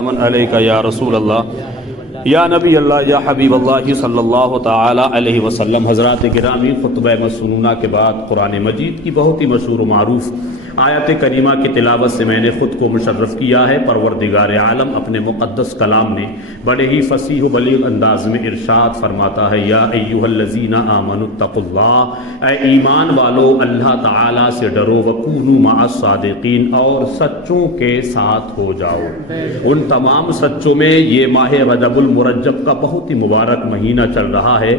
من علیک یا رسول اللہ یا نبی اللہ یا حبیب اللہ صلی اللہ تعالی علیہ وسلم۔ حضرات گرامی، خطبہ مسنونہ کے بعد قرآن مجید کی بہت ہی مشہور و معروف آیت کریمہ کی تلاوت سے میں نے خود کو مشرف کیا ہے۔ پروردگار عالم اپنے مقدس کلام میں بڑے ہی فصیح و بلیغ انداز میں ارشاد فرماتا ہے، یا ایھا الذین آمنوا اتقوا اللہ، اے ایمان والو اللہ تعالی سے ڈرو، وکونوا مع الصادقین، اور سچوں کے ساتھ ہو جاؤ۔ ان تمام سچوں میں یہ ماہ رجب المرجب کا بہت ہی مبارک مہینہ چل رہا ہے۔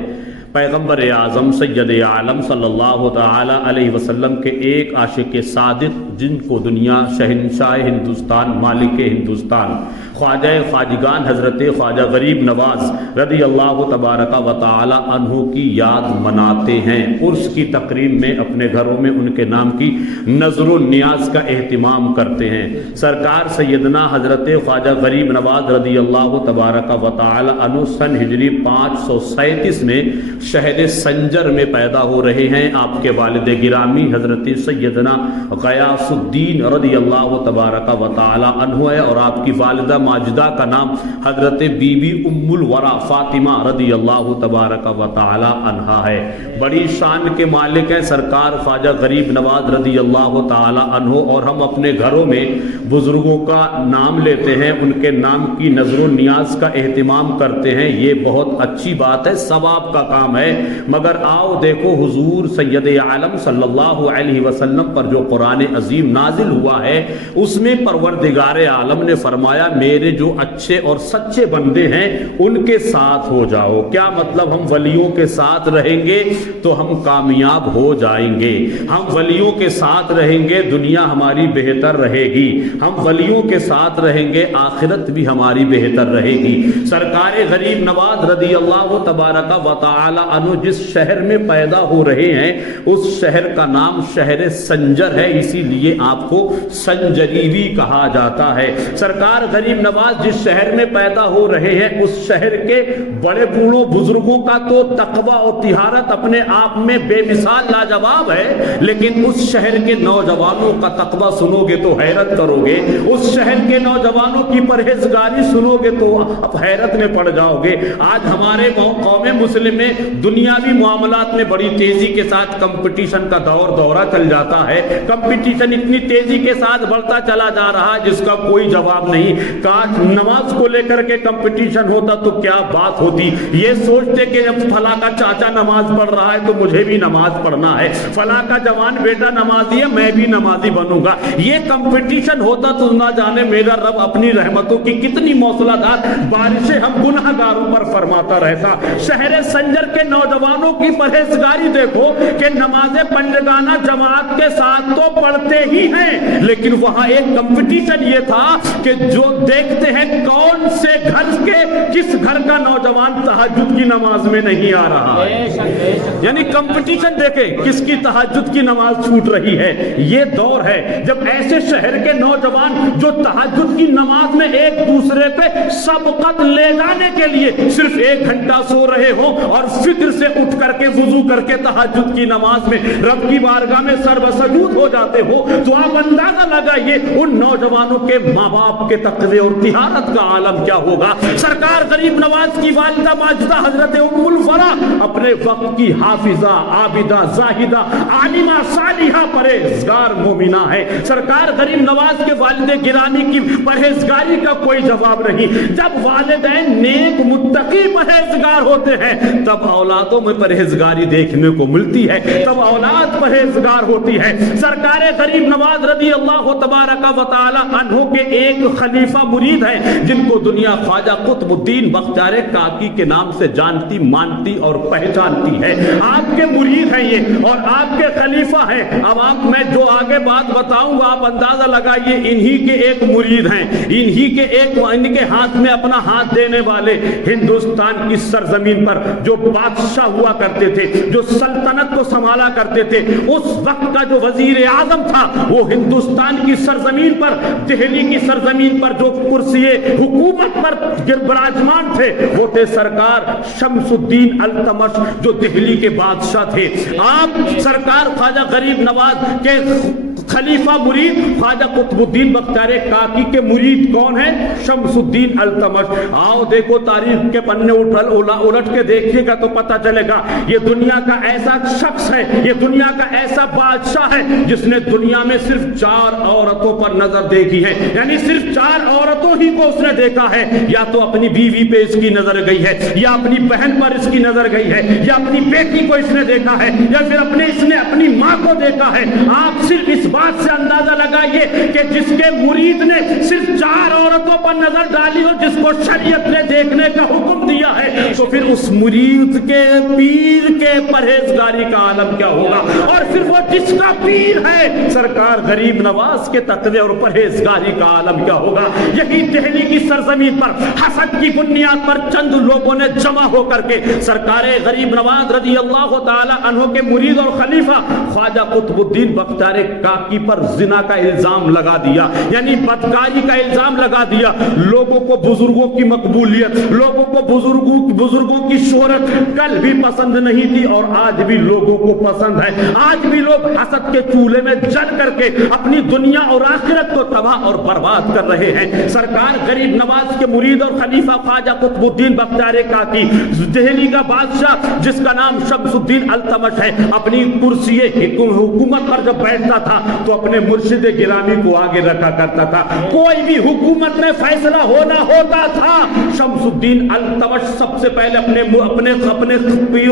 پیغمبر اعظم سید عالم صلی اللہ تعالی علیہ وسلم کے ایک عاشق صادق، جن کو دنیا شہنشاہ ہندوستان، مالک ہندوستان، خواجہ خواجگان حضرت خواجہ غریب نواز رضی اللہ تبارک و تعالی عنہ کی یاد مناتے ہیں۔ عرس کی تقریب میں اپنے گھروں میں ان کے نام کی نظر و نیاز کا اہتمام کرتے ہیں۔ سرکار سیدنا حضرت خواجہ غریب نواز رضی اللہ تبارک و تعالی عنہ سن ہجری 537 میں شہر سنجر میں پیدا ہو رہے ہیں۔ آپ کے والد گرامی حضرت سیدنا غیاث الدین رضی اللہ تبارک و تعالی عنہ ہے، اور آپ کی والدہ ماجدہ کا نام حضرت بی بی ام الورا فاطمہ رضی اللہ تبارک و تعالی عنہا ہے۔ بڑی شان کے مالک ہیں سرکار خواجہ غریب نواز رضی اللہ تعالی عنہ، اور ہم اپنے گھروں میں بزرگوں کا نام لیتے ہیں، ان کے نام کی نظر و نیاز کا اہتمام کرتے ہیں۔ یہ بہت اچھی بات ہے، ثواب کا کام ہے، مگر آؤ دیکھو حضور سید عالم صلی اللہ علیہ وسلم پر جو قرآن عظیم نازل ہوا ہے، اس میں پروردگار عالم نے فرمایا، میرے جو اچھے اور سچے بندے ہیں ان کے ساتھ ہو جاؤ۔ کیا مطلب؟ ہم ولیوں کے ساتھ رہیں گے تو ہم کامیاب ہو جائیں گے، ہم ولیوں کے ساتھ رہیں گے دنیا ہماری بہتر رہے گی، ہم ولیوں کے ساتھ رہیں گے آخرت بھی ہماری بہتر رہے گی۔ سرکار غریب نواز رضی اللہ تبارک و تعالی عنہ جس شہر میں پیدا ہو رہے ہیں، اس شہر کا نام شہر سنجر ہے، اسی لیے آپ کو سنجری بھی کہا جاتا ہے۔ سرکار غریب نواز جس شہر میں پیدا ہو رہے ہیں، اس شہر کے بڑے بوڑھوں بزرگوں کا تو تقوی اور طہارت اپنے آپ میں بے مثال لاجواب ہے، لیکن اس شہر کے نوجوانوں کا تقوی سنو گے تو حیرت کرو گے، اس شہر کے نوجوانوں کی پرہیزگاری سنو گے تو اب حیرت میں پڑ جاؤ گے۔ آج ہمارے قوم مسلم میں دنیاوی معاملات میں بڑی تیزی کے ساتھ کمپٹیشن کا دورہ چل جاتا ہے۔ کمپٹیشن اتنی تیزی کے ساتھ بڑھتا چلا جا رہا ہے جس کا کوئی جواب نہیں۔ کاش نماز کو لے کر کے کمپٹیشن ہوتا تو کیا بات ہوتی، یہ سوچتے کہ جب فلاں کا چاچا نماز پڑھ رہا ہے تو مجھے بھی نماز پڑھنا ہے، فلاں کا جوان بیٹا نمازی ہے میں بھی نمازی بنوں گا۔ یہ کمپٹیشن ہوتا تو نہ جانے میرا رب اپنی رحمتوں کی کتنی موصلہ دار بارشیں ہم گناہ گاروں پر فرماتا رہتا۔ شہر سنجر کے نوجوانوں کی پرہیزگاری دیکھو کہ نماز پنجگانہ جماعت کے ساتھ تو پڑھتے ہی ہیں، لیکن وہاں ایک کمپٹیشن یہ تھا کہ جو دیکھتے ہیں کون سے گھر کے کس گھر کا نوجوان تہجد کی نماز میں نہیں آ رہا ہے، یعنی کمپٹیشن دیکھیں کس کی تہجد کی نماز چھوٹ رہی ہے۔ یہ دور ہے جب ایسے شہر کے نوجوان جو تہجد کی نماز میں ایک دوسرے پہ سبقت لے جانے کے لیے صرف 1 گھنٹہ سو رہے ہو اور فکر سے اٹھ کر کے وضو کر کے تہجد کی نماز میں رب کی بارگاہ میں سر بسجود ہو جاتے ہو، تو آپ اندازہ لگائیے ان نوجوانوں کے ماں باپ کے تقوی اور طہارت کا عالم کیا ہوگا۔ سرکار غریب نواز کی والدہ ماجدہ حضرت ام الورا اپنے وقت کی حافظہ، عابدہ، زاہدہ، عالمہ، صالحہ، پرہیزگار مومنہ ہے۔ سرکار غریب نواز کے والد گرامی کی پرہیزگاری کا کوئی جواب نہیں۔ جب والدین نیک متقی پرہیزگار ہوتے ہیں تب اولادوں میں پرہیزگاری دیکھنے کو ملتی ہے، تب اولاد پرہیزگار ہوتی ہے۔ سرکار غریب نواز رضی اللہ تبارک و تعالی عنہ کے ایک خلیفہ مرید ہیں جن کو دنیا خواجہ قطب الدین بختیار کاکی کے نام سے جانتی، مانتی اور پہچانتی ہے۔ آپ کے مرید ہیں یہ اور آپ کے خلیفہ ہیں۔ اب آپ میں جو آگے بات بتاؤں گا آپ اندازہ لگائیے، انہی کے ایک مرید ہیں، ان کے ہاتھ میں اپنا ہاتھ دینے والے ہندوستان کی سرزمین پر جو بادشاہ ہوا کرتے تھے، جو سلطنت کو سنبھالا کرتے تھے، اس وقت کا جو وزیر اعظم تھا وہ ہندوستان کی سرزمین پر، دہلی کی سرزمین پر جو کرسی حکومت پر براجمان تھے وہ تھے سرکار شمس الدین التمش جو دہلی کے بادشاہ تھے۔ آپ سرکار خواجہ غریب نواز کے خلیفہ مرید خواجہ قطب الدین بختیار کاکی کے مرید کون ہیں؟ शम्स उद्दीन अल्तमश। आओ देखो तारीख के पन्ने उलट के देखिएगा तो पता चलेगा ये दुनिया का ऐसा शख्स है, ये दुनिया का ऐसा बादशाह है जिसने दुनिया में सिर्फ 4 औरतों पर नजर देखी है, यानी सिर्फ 4 औरतों ही को उसने देखा है। या तो अपनी बीवी पे इसकी नजर गई है, या अपनी बहन पर इसकी नजर गई है, या अपनी बेटी को इसने देखा है, या फिर इसने अपनी माँ को देखा है। आप सिर्फ इस बात से अंदाजा लगाइए कि जिसके मुरीद ने सिर्फ 4 औरतों पर नजर डाली हो, जिसको शरीयत ने देखने का हुक्म दिया है, तो फिर उस मुरीद के पीर के परहेजगारी का आलम क्या होगा। और फिर वो जिसका पीर है सरकार गरीब नवाज के तकवे और परहेजगारी का आलम क्या होगा। यही दिल्ली की सरजमीन पर हसद की बुनियाद पर चंद लोगों ने जमा होकर के सरकार गरीब नवाज रजी अल्लाह ताला अन्हु के मुरीद और खलीफा ख्वाजा कुतुबुद्दीन बख्तियार काकी पर जिना का इल्जाम लगा दिया, यानी बदकारी का इल्जाम लगा दिया। लोगों को बुजुर्गों की मकबूलियत, लोगों को बुजुर्गों की शोहरत कल भी पसंद नहीं थी और आज भी लोगों को पसंद है। आज भी लोग हसद के चूल्हे में जल करके अपनी दुनिया और आखिरत को तबाह और बर्बाद कर रहे हैं। सरकार गरीब नवाज के मुरीद और खलीफा ख्वाजा कुतुबुद्दीन बख्तियार काकी, दिल्ली का बादशाह जिसका नाम शम्सुद्दीन अल्तमश है, अपनी कुर्सी हुकूमत पर जब बैठता था तो अपने मुर्शिद गिरामी को आगे रखा करता था। कोई भी हुकूमत में फैसला होना होता था, शम्सुद्दीन अल्तमश सबसे पहले अपने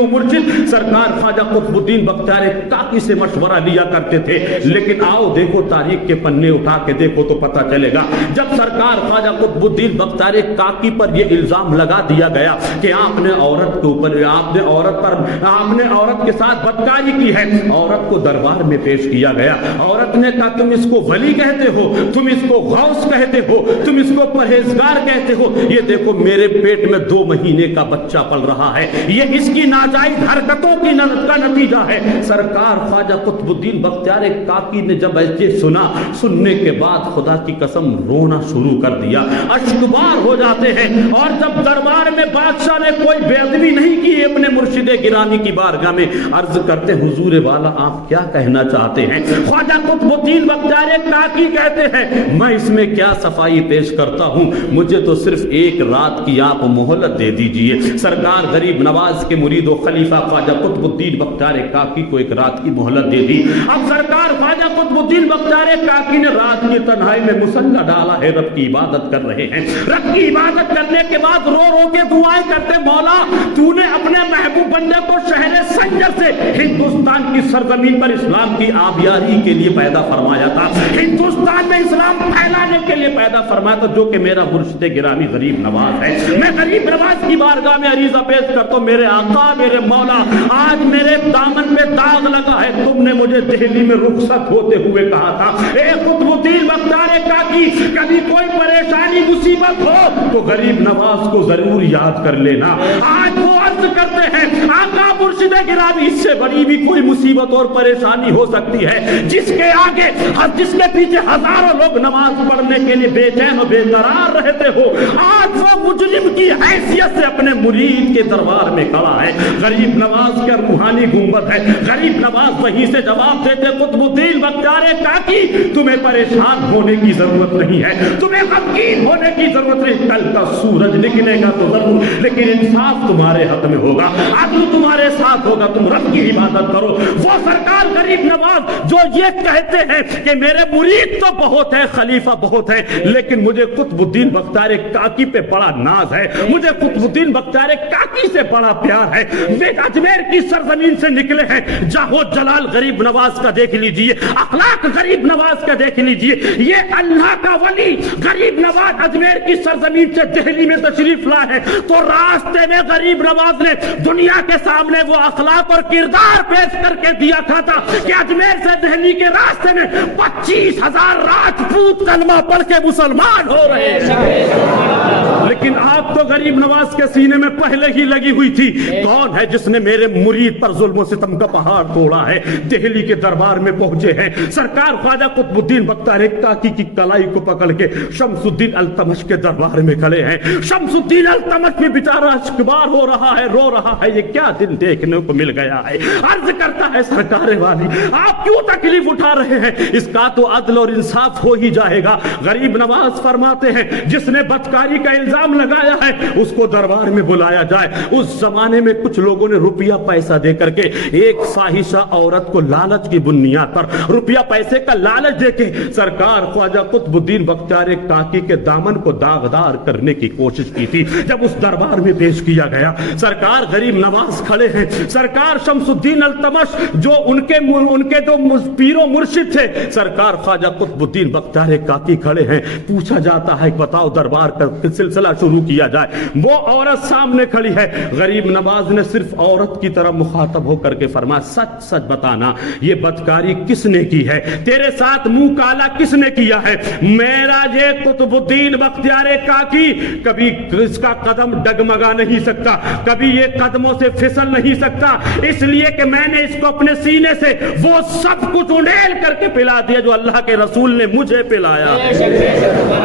मुर्शिद सरकार ख्वाजा कुतुबुद्दीन बख्तियार काकी से मशवरा लिया करते थे। लेकिन आओ देखो तारीख के पन्ने उठा के देखो तो पता चलेगा, जब सरकार ख्वाजा कुतुबुद्दीन बख्तियार काकी पर यह इल्जाम लगा दिया गया कि आपने औरत के ऊपर, आपने औरत के साथ बदकारी की है, औरत को दरबार में पेश किया गया। औरत ने कहा तुम इसको वली कहते हो, तुम इसको गौस कहते हो, तुम इसको परहेजगार कहते हो, ये देखो मेरे पेट में 2 महीने का बच्चा पल रहा है, ये इसकी नाजायज हरकतों की का नतीजा है। सरकार ख्वाजा कुतुबुद्दीन बख्तियार काकी ने जब ऐसे सुना, सुनने के बाद खुदा की कसम रोना शुरू कर दिया, अश्कबार हो जाते हैं। और जब दरबार में बादशाह ने कोई बेअदबी नहीं की, अपने मुर्शिद गिरामी की बारगाह में अर्ज करते हुजूर वाला आप क्या कहना चाहते हैं। ख्वाजा कुतुबुद्दीन बख्तियार काकी कहते हैं मैं इसमें क्या सफाई पेश करता हूं, मुझे तो सिर्फ 1 रात की आप मोहलत दे दीजिए। सरकार गरीब नवाज के मुरीद और खलीफा ख्वाजा कुतुबुद्दीन बख्तियार काकी को 1 रात की मोहलत दे दी। अब सरकार ख्वाजा कुतुबुद्दीन बख्तियार काकी ने रात की तन्हाई में मुसल्ला डाला है, रब की इबादत कर रहे हैं। रब की इबादत करने के बाद रो रो के दुआएं करते, मौला तूने अपने महबूब बंदे को शहर संजर से हिंदुस्तान की सरजमीन पर इस्लाम की आबियारी के लिए पैदा फरमाया था, हिंदुस्तान में इस्लाम फैलाने के लिए पैदा फरमाया था, जो कि मेरा मुर्शिद गिरामी गरीब नवाज है। मैं गरीब नवाज की बारगाह में अरीजा पेश करता हूं, मेरे आका मेरे मौला आज मेरे दामन पे दाग लगा है, तुमने मुझे दिल्ली में रुखसत होते हुए कहा था ए कुतुबुद्दीन बख्तियार काकी कभी कोई परेशानी मुसीबत हो तो गरीब नवाज को जरूर याद कर लेना। आज वो अर्ज करते हैं आका मुर्शिद गिरामी इससे बड़ी भी कोई मुसीबत और परेशानी हो सकती है जिसके आगे जिसके पीछे हजारों लोग नमाज पढ़ने के लिए बेचैन और बेकरार रहते हो, आज वो मुजरिम की हैसियत से अपने मुरीद के दरबार में खड़ा है। गरीब नवाज का रूहानी गुंबद है। गरीब नवाज वहीं से जवाब देते कुतुबुद्दीन बख्तियार काकी तुम्हें परेशान होने की जरूरत नहीं है, तुम्हें गमगीन होने की जरूरत नहीं, कल का सूरज निकलेगा तो जरूर, लेकिन इंसाफ तुम्हारे हक में होगा, अदल तुम्हारे साथ होगा, तुम रब की इबादत करो। वो सरकार गरीब नवाज जो ये कहते हैं कि मेरे मुरीद तो बहुत है, खलीफा बहुत है, लेकिन मुझे कुतुबुद्दीन बख्तियार काकी पे बड़ा नाज है, मुझे कुतुबुद्दीन बख्तियार काकी से बड़ा प्यार है। वे अजमेर की सरजमीन से निकले हैं, जाहो जलाल गरीब नवाज का देख लीजिए, अखलाक गरीब नवाज का देख लीजिए, ये अल्लाह का वली गरीब नवाज अजमेर की सरजमीन से दिल्ली में तशरीफ ला है तो रास्ते में गरीब नवाज ने दुनिया के सामने वो अखलाक और किरदार पेश करके दिया था कि अजमेर से दिल्ली के रास्ते में 25,000 राजपूत कलमा पढ़ के मुसलमान हो रहे हैं। लेकिन आग तो गरीब नवाज के सीने में पहले ही लगी हुई थी। कौन है जिसने मेरे मुरीद पर जुल्म सितम का पहाड़ तोड़ा है? दिल्ली के दरबार में पहुंचे हैं सरकार ख्वाजा कुतुबुद्दीन बख्तियार काकी की कलाई को पकड़ के शमसुद्दीन अल्तमश के दरबार में खड़े हैं। शमसुद्दीन अल्तमश भी बेचारा अश्कबार हो रहा है, रो रहा है, ये क्या दिन देखने को मिल गया है। अर्ज करता है सरकार वाली आप क्यों तकलीफ उठा रहे हैं, इसका तो अदल और इंसाफ हो ही जाएगा। गरीब नवाज फरमाते हैं जिसने बदकारी का इल्जाम लगाया है उसको दरबार में बुलाया जाए। उस जमाने में कुछ लोगों ने रुपया पैसा दे करके एक फाहिशा औरत को लालच की बुनियाद पर रुपया पैसे का लालच देके सरकार ख्वाजा कुतुबुद्दीन बख्तियार काकी के दामन को दागदार करने की कोशिश की थी। जब उस दरबार में पेश किया गया, सरकार गरीब नवाज खड़े हैं, सरकार शमसुद्दीन अल्तमश जो उनके जो पीरो मुर्शिद थे सरकार ख्वाजा कुतुबुद्दीन बख्तियार काकी खड़े हैं। पूछा जाता है बताओ दरबार का सिलसिला शुरू किया जाए। वो औरत सामने खड़ी है। गरीब नवाज ने सिर्फ औरत की तरफ मुखातब होकर के फरमाया सच सच बताना ये बदकारी किसने की है, तेरे साथ मुंह काला किसने किया है? मेरा ये कुतुबुद्दीन बख्तियार काकी कभी इसका कदम डगमगा नहीं सकता, कभी ये कदमों से फिसल नहीं सकता, इसलिए कि मैंने इसको अपने सीने से वो सब कुछ उंडेल करके पिला दिया जो अल्लाह के रसूल ने मुझे पिलाया।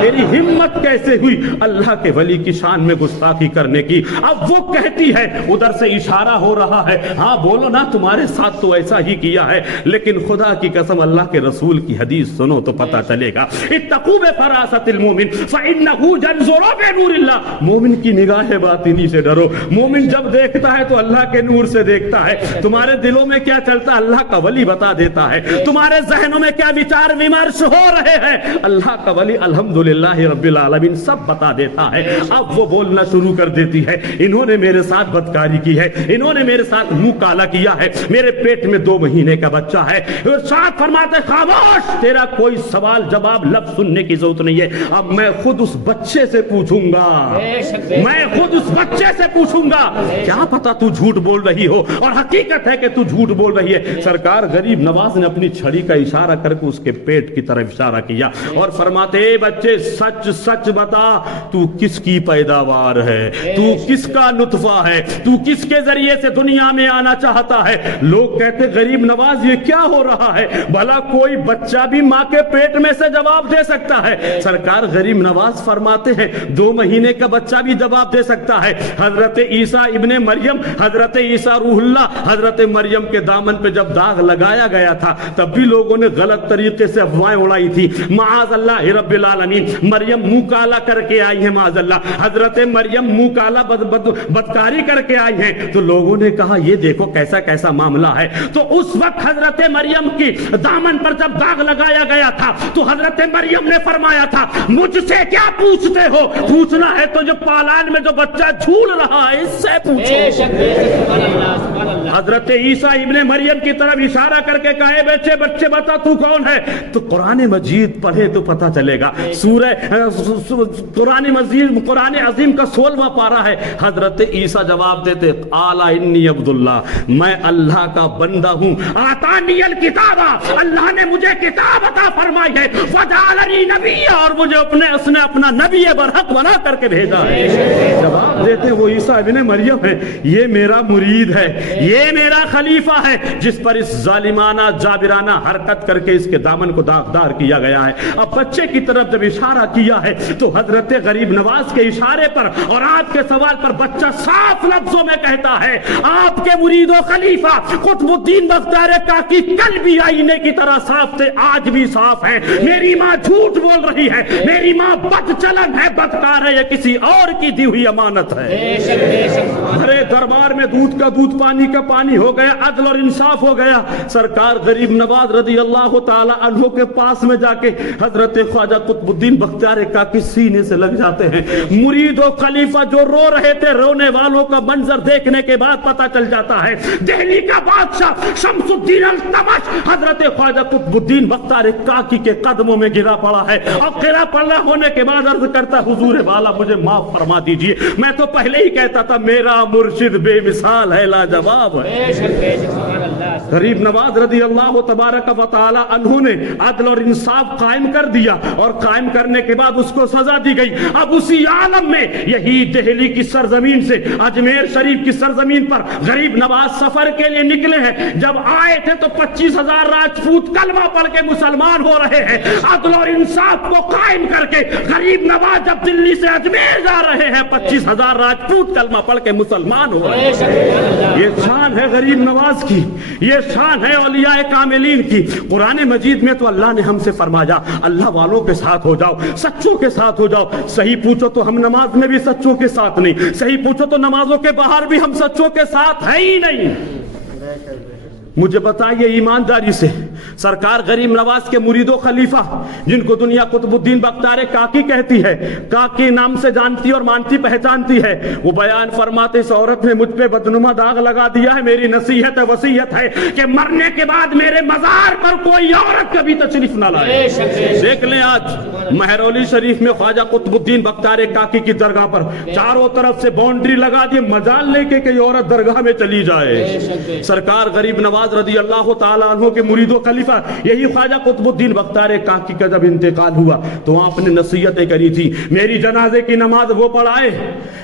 मेरी हिम्मत कैसे हुई अल्लाह के वली की शान में गुस्ताखी करने की। अब वो कहती है, उधर से इशारा हो रहा है, हाँ बोलो ना तुम्हारे साथ तो ऐसा ही किया है, लेकिन खुदा की कसम अल्लाह के रसूल की हदीस सुनो तो पता चलेगा। इत्तकू बिफरासतिल मोमिन फइन्नहु यंजुरु बिनूरिल्लाह, मोमिन की निगाह बातिनी से डरो। मोमिन जब देखता है तो अल्लाह के नूर से देखता है। तुम्हारे दिलों में क्या चलता है अल्लाह का वली बता देता है। तुम्हारे जहनों में क्या विचार विमर्श हो रहे हैं अल्लाह का वली अल्हम्दुलिल्लाह रब्बिल आलमीन सब बता देता है। अब वो बोलना शुरू कर देती है, इन्होंने मेरे साथ बदकारी की है, इन्होंने मेरे साथ मुंह काला किया है, मेरे पेट में 2 महीने का बच्चा है। और साथ फरमाते खामोश, तेरा कोई सवाल जवाब लफ्ज सुनने की जरूरत नहीं है। अब मैं खुद उस बच्चे से पूछूंगा, मैं खुद उस बच्चे से पूछूंगा, क्या पता तू झूठ बोल रही हो और हकीकत है कि तू झूठ बोल रही है। सरकार गरीब नवाज ने अपनी छड़ी का इशारा करके उसके पेट की तरफ इशारा किया और फरमाते बच्चे सच सच बता तू किसकी पैदावार है, तू किसका नुतफा है, तू किसके जरिए से दुनिया में आना चाहता है। लोग कहते गरीब नवाज ये क्या हो रहा है, भला कोई बच्चा भी मां के पेट में से जवाब दे सकता है? सरकार गरीब नवाज फरमाते हैं 2 महीने का बच्चा भी जवाब दे सकता है। हजरत ईसा इब्ने मरियम, हजरत ईसा रूहुल्लाह, हजरत मरियम के दामन पे जब दाग लगाया गया था तब भी लोगों ने गलत तरीके से अफवाहें उड़ाई थी। माअज़ल्लाह रब्बिल आलमीन, मरियम मुंह काला करके आई है, माअज़ल्लाह हजरत मरियम मुंह काला बदकारी करके आई है। तो लोगों ने कहा ये देखो कैसा कैसा मामला है। तो उस वक्त हजरत मरियम की दामन पर जब दाग लगाया गया था तो हजरत मरियम ने फरमाया था मुझसे क्या पूछते हो, पूछना है तो जो पालान में जो बच्चा झूल रहा है इससे पूछो। हजरत ईसा इब्ने मरियम की तरफ इशारा करके कहे बच्चे बच्चे बता तू कौन है। तो कुरान मजीद पढ़े तो पता चलेगा। सूरह कुरान अजीम का 16वां पारा है। हजरत ईसा जवाब देते आला इन्नी अब्दुल्ला, मैं अल्लाह का बंदा हूं। आतानियल किताबा, अल्लाह ने मुझे किताब अता फरमाई है। वजालनी नबिय्या, और मुझे उसने अपना नबी बरहक बना करके भेजा है। जवाब देते वो ईसा इब्ने मरियम है, ये मेरा मुरीद है, ये मेरा खलीफा है जिस पर इस जालिमाना जाबिराना हरकत करके इसके दामन को दागदार किया गया है। अब बच्चे की तरफ जब इशारा किया है तो हजरत गरीब नवाज के इशारे पर और आपके सवाल पर बच्चा साफ लफ्जों में कहता है आपके मुरीदो खलीफा कुतुबुद्दीन बख्तियार काकी कल भी आईने की तरह साफ थे, आज भी साफ है। मेरी माँ झूठ बोल रही है, मेरी माँ बदचलन है, बदकार है, ये किसी और की दी हुई अमानत है। अरे दरबार में दूध का दूध पानी का पानी हो गया, अदल और इंसाफ हो गया। सरकार गरीब नवाज रजी अल्लाह ताला अन्हु के पास में जाके हजरत ख्वाजा कुतुबुद्दीन बख्तियार काकी सीने से लग जाते हैं। मुरीद और खलीफा जो रो रहे थे, रोने वालों का मंजर देखने के बाद पता चल जाता है दिल्ली का बादशाह शमसुद्दीन अल्तमश हजरत ख्वाजा कुतुबुद्दीन बख्तियार काकी के कदमों में गिरा पड़ा है। और गिरा पड़ा होने के बाद अर्ज करता हुजूर वाला मुझे माफ फरमा दीजिए, मैं तो पहले ही कहता था मेरा मुर्शिद बेमिसाल है, लाजवाब है। غریب نواز رضی اللہ تبارک و تعالی عنہ نے عدل اور انصاف قائم کر دیا، اور قائم کرنے کے بعد اس کو سزا دی گئی۔ اب اسی عالم میں یہی دہلی کی سرزمین سے اجمیر شریف کی سرزمین پر غریب نواز سفر کے لیے نکلے ہیں۔ جب آئے تھے تو 25,000 راجپوت کلمہ پڑھ کے مسلمان ہو رہے ہیں۔ عدل اور انصاف کو قائم کر کے غریب نواز جب دلی سے اجمیر جا رہے ہیں، 25,000 راجپوت کلمہ پڑھ کے مسلمان ہو رہے ہیں۔ یہ شان ہے غریب نواز کی، یہ شان ہے اولیاء کاملین کی۔ قرآن مجید میں تو اللہ نے ہم سے فرمایا اللہ والوں کے ساتھ ہو جاؤ، سچوں کے ساتھ ہو جاؤ۔ صحیح پوچھو تو ہم نماز میں بھی سچوں کے ساتھ نہیں، صحیح پوچھو تو نمازوں کے باہر بھی ہم سچوں کے ساتھ ہیں ہی نہیں۔ مجھے بتائیے ایمانداری سے، سرکار غریب نواز کے مرید و خلیفہ جن کو دنیا قطب الدین بختیار کاکی کہتی ہے، کاکی نام سے جانتی اور مانتی پہچانتی ہے، وہ بیان فرماتے اس عورت نے مجھ پہ بدنما داغ لگا دیا ہے، میری نصیحت ہے وصیت ہے کہ مرنے کے بعد میرے مزار پر کوئی عورت کبھی تشریف نہ لائے۔ دیکھ لیں آج مہرولی شریف میں خواجہ قطب الدین بختیار کاکی کی درگاہ پر چاروں طرف سے باؤنڈری لگا دی، مجال لے کے کہ عورت درگاہ میں چلی جائے۔ سرکار غریب نواز رضی اللہ تعالیٰ عنہ کے مرید و خلیفہ یہی خواجہ قطب الدین بختیار کاکی کا جب انتقال ہوا تو آپ نے نصیحتیں کری تھی، میری جنازے کی نماز وہ پڑھائے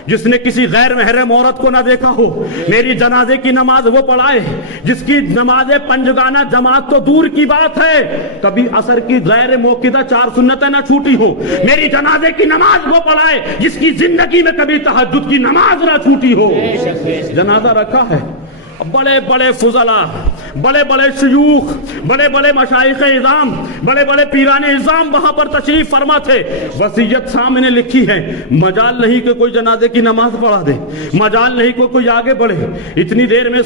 جس نے کسی غیر محرم عورت کو نہ دیکھا ہو، میری جنازے کی نماز وہ پڑھائے جس کی نماز پنجگانہ جماعت تو دور کی بات ہے کبھی عصر کی غیر موقدہ 4 سنتیں نہ چھوٹی ہو، میری جنازے کی نماز وہ پڑھائے جس کی زندگی میں کبھی تہجد کی نماز نہ چھوٹی ہو۔ جنازہ رکھا ہے، بڑے بڑے فضلاء، بڑے بڑے شیوخ، بڑے بڑے مشائخ اعظام، بڑے بڑے پیران اعظام وہاں پر تشریف فرما تھے، وصیت سامنے لکھی ہے، مجال نہیں کہ کوئی جنازے کی نماز پڑھا دے، مجال نہیں کہ کوئی آگے بڑھے۔ اتنی دیر میں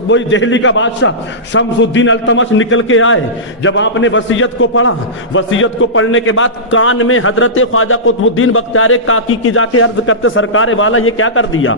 وہی دہلی کا بادشاہ شمس الدین التمش نکل کے آئے، جب آپ نے وصیت کو پڑھا، وصیت کو پڑھنے کے بعد کان میں حضرت خواجہ قطب الدین بختیار کاکی کی جا کے عرض کرتے سرکار والا یہ کیا کر دیا،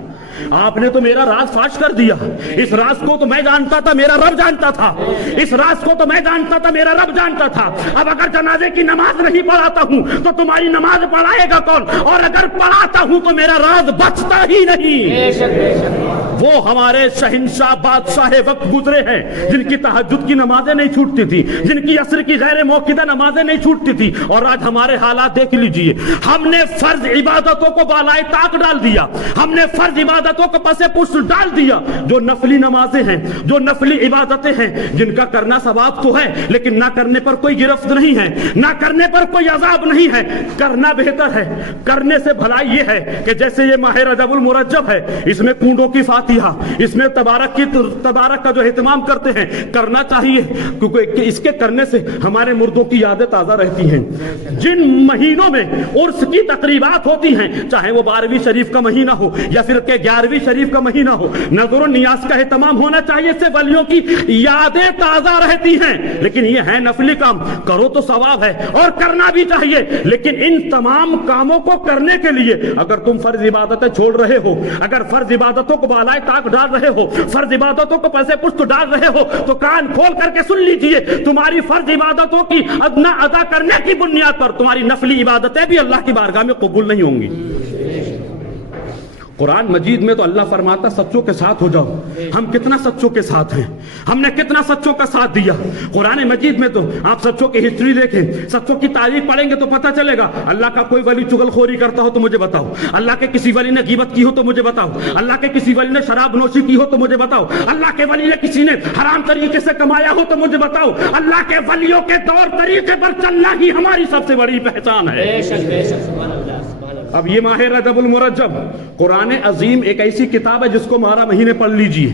آپ نے تو میرا راز فاش کر دیا، اس راز کو تو میں جانتا تھا، میرا رب جانتا تھا، اس راز کو تو میں جانتا تھا، میرا رب جانتا تھا، اب اگر جنازے کی نماز نہیں پڑھاتا ہوں تو تمہاری نماز پڑھائے گا کون، اور اگر پڑھاتا ہوں تو میرا راز بچتا ہی نہیں۔ وہ ہمارے شہنشاہ بادشاہ وقت گزرے ہیں جن کی تہجد کی نمازیں نہیں چھوٹتی تھی، جن کی عصر کی غیر موقدہ نمازیں نہیں چھوٹتی تھی، اور آج ہمارے حالات دیکھ لیجئے، ہم نے فرض عبادتوں کو بالائے طاق ڈال دیا، ہم نے فرض عبادتوں کو پس پشت ڈال دیا، جو نفلی نمازیں ہیں، جو نفلی عبادتیں ہیں جن کا کرنا ثواب تو ہے لیکن نہ کرنے پر کوئی گرفت نہیں ہے، نہ کرنے پر کوئی عذاب نہیں ہے، کرنا بہتر ہے۔ کرنے سے بھلائی یہ ہے کہ جیسے یہ ماہ رجب المرجب ہے، اس میں کنڈوں کی فاتحہ، اس میں تبارک کا جو اہتمام کرتے ہیں کرنا چاہیے، کیونکہ اس کے کرنے سے ہمارے مردوں کی یادیں تازہ رہتی ہیں۔ جن مہینوں میں عرس کی تقریبات ہوتی ہیں، چاہے وہ 12ویں شریف کا مہینہ ہو یا پھر کہ 11ویں شریف کا مہینہ ہو، نظر و نیاز کا اہتمام ہونا چاہیے، اس سے ولیوں کی یادیں تازہ رہتی ہیں۔ لیکن یہ ہے نفلی کام، کرو تو ثواب ہے اور کرنا بھی چاہیے، لیکن ان تمام کاموں کو کرنے کے لیے اگر تم فرض عبادتیں چھوڑ رہے ہو، اگر فرض عبادتوں کو بالائے طاق ڈال رہے ہو، فرض عبادتوں کو پسے پشت ڈال رہے ہو، تو کان کھول کر کے سن لیجئے، تمہاری فرض عبادتوں کی ادنا ادا کرنے کی بنیاد پر تمہاری نفلی عبادتیں بھی اللہ کی بارگاہ میں قبول نہیں ہوں گی۔ قرآن مجید میں تو اللہ فرماتا سچوں کے ساتھ ہو جاؤ، ہم کتنا سچوں کے ساتھ ہیں، ہم نے کتنا سچوں کا ساتھ دیا۔ قرآن مجید میں تو آپ سچوں کی ہسٹری دیکھیں، سچوں کی تاریخ پڑھیں گے تو پتہ چلے گا، اللہ کا کوئی ولی چغل خوری کرتا ہو تو مجھے بتاؤ، اللہ کے کسی ولی نے غیبت کی ہو تو مجھے بتاؤ، اللہ کے کسی ولی نے شراب نوشی کی ہو تو مجھے بتاؤ، اللہ کے ولی نے کسی نے حرام طریقے سے کمایا ہو تو مجھے بتاؤ۔ اللہ کے ولیوں کے طور طریقے پر چلنا ہی ہماری سب سے بڑی پہچان ہے۔ اب یہ ماہ رجب المرجب قرآن عظیم ایک ایسی کتاب ہے جس کو 12 مہینے پڑھ لیجئے،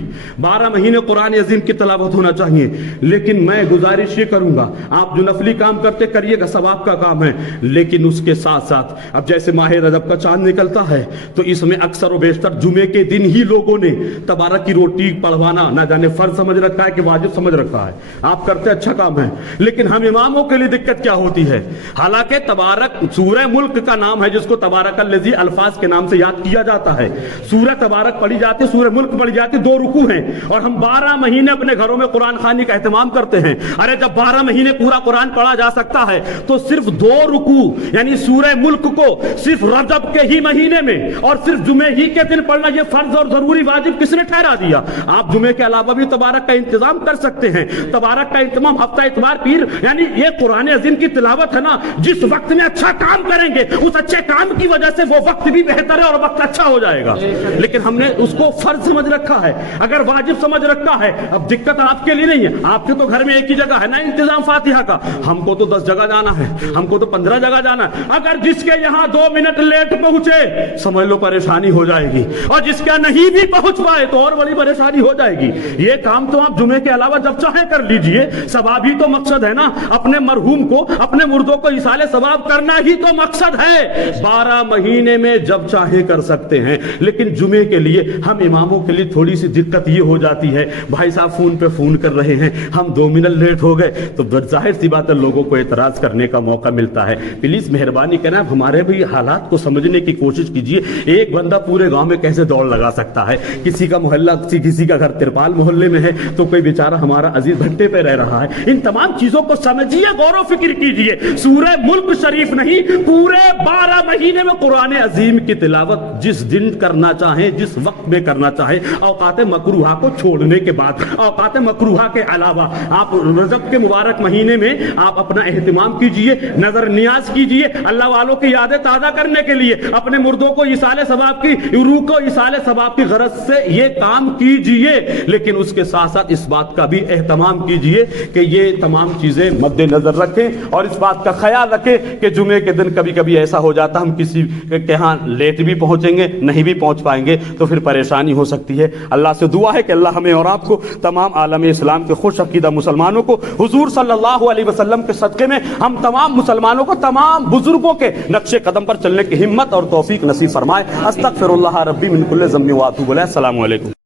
12 مہینے قرآن عظیم کی تلاوت ہونا چاہیے، لیکن میں گزارش یہ کروں گا آپ جو نفلی کام کرتے کریے گا، ثواب کا کام ہے، لیکن اس کے ساتھ ساتھ اب جیسے ماہ رجب کا چاند نکلتا ہے تو اس میں اکثر و بیشتر جمعے کے دن ہی لوگوں نے تبارک کی روٹی پڑھوانا نہ جانے فرض سمجھ رکھا ہے کہ واجب سمجھ رکھا ہے۔ آپ کرتے اچھا کام ہے، لیکن ہم اماموں کے لیے دقت کیا ہوتی ہے، حالانکہ تبارک سورہ ملک کا نام ہے جس کو تبارک तबारकल्लज़ी अल्फाज के नाम से याद किया जाता है। सूरह तबारक पढ़ी जाती है, सूरह मुल्क पढ़ी जाती है, 2 रुकू हैं और हम 12 महीने अपने घरों में कुरान खानी का एहतमाम करते हैं। अरे जब 12 महीने पूरा कुरान पढ़ा जा सकता है तो सिर्फ 2 रुकू यानी सूरह मुल्क को सिर्फ रजब के ही महीने में और सिर्फ जुमे ही के दिन पढ़ना ये फर्ज और जरूरी वाजिब किसने ठहरा दिया? आप जुमे के अलावा भी तबारक का इंतजाम कर सकते हैं। तबारक का इंतजाम हफ्ता इतवार पीर यानी ये कुरान अज़ीम की तिलावत है ना, जिस वक्त में अच्छा काम करेंगे उस अच्छे काम की वजह से वो वक्त भी बेहतर है और वक्त अच्छा हो जाएगा। लेकिन हमने उसको फर्ज समझ रखा है, अगर वाजिब समझ रखा है। अब दिक्कत आपके लिए नहीं है, आपके तो घर में एक ही जगह है ना इंतजाम फातिहा का, हमको तो 10 जगह जाना है, हमको तो 15 जगह जाना है। अगर जिसके यहाँ 2 मिनट लेट पहुंचे समझ लो परेशानी हो जाएगी, और जिसका नहीं भी पहुंच पाए तो और बड़ी परेशानी हो जाएगी। ये काम तो आप जुमे के अलावा जब चाहे कर लीजिए, सवाब ही तो मकसद है ना। अपने मरहूम को, अपने मुर्दों को इसाले सवाब करना ही तो मकसद है। 12 महीने में जब चाहे कर सकते हैं, लेकिन जुमे के लिए हम इमामों के लिए थोड़ी सी दिक्कत ये हो जाती है, भाई साहब फोन पे फोन कर रहे हैं, हम 2 मिनट लेट हो गए तो जाहिर सी बात है लोगों को एतराज करने का मौका मिलता है। प्लीज मेहरबानी करना, हमारे भी हालात को समझने की कोशिश कीजिए। एक बंदा पूरे गांव में कैसे दौड़ लगा सकता है? किसी का मोहल्ला, किसी का घर तिरपाल मोहल्ले में है तो कोई बेचारा हमारा अजीज भट्टे पे रह रहा है। इन तमाम चीजों को समझिए, गौर फिक्र कीजिए। सूरह मुल्क शरीफ नहीं, पूरे 12 महीने में कुरान अजीम की तिलावत जिस दिन करना चाहे, जिस वक्त में करना चाहे, औकात मकरूहा को छोड़ने के बाद, औकात मकरूहा के अलावा आप रजब के मुबारक महीने में आप अपना एहतिमाम कीजिए, नजर नियाज कीजिए, अल्लाह वालों की यादें ताज़ा करने के लिए अपने मुर्दों को इसाले सवाब की, रूह को इसाले सवाब की गरज से ये काम कीजिए। लेकिन उसके साथ साथ इस बात का भी एहतमाम कीजिए कि ये तमाम चीजें मद्देनजर रखें और इस बात का ख्याल रखें कि जुमे के दिन कभी कभी ऐसा हो जाता हम किसी के यहाँ लेट भी पहुंचेंगे, नहीं भी पहुंच पाएंगे तो फिर परेशानी हो सकती है। अल्लाह से दुआ है कि अल्लाह हमें और आपको, तमाम आलम इस्लाम के खुश अकीदा मुसलमानों को हुजूर सल्लल्लाहु अलैहि वसल्लम के सदक़े में हम तमाम मुसलमानों को तमाम बुजुर्गों के नक्शे कदम पर चलने की हिम्मत और तौफीक नसीब फरमाए। अस्तगफिरुल्लाह रब्बी मिन कुल्लि ज़म्बिन व अतूबु इलैह। अस्सलामु अलैकुम।